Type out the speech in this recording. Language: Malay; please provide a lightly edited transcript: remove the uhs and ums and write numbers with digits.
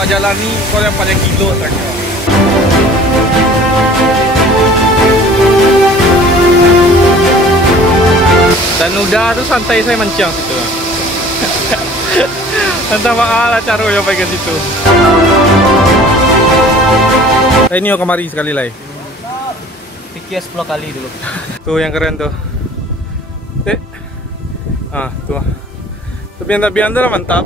awak jalan ni kau yang paling gila tanya. Dan udah tu santai saya mancang situ. Entah mahal lah cara yang pergi ke situ. Ini yang kemari sekali lagi. Pikir 10 kali dulu. Tuh yang keren tuh. Tuh. Tuh bianda-bianda lah mantap.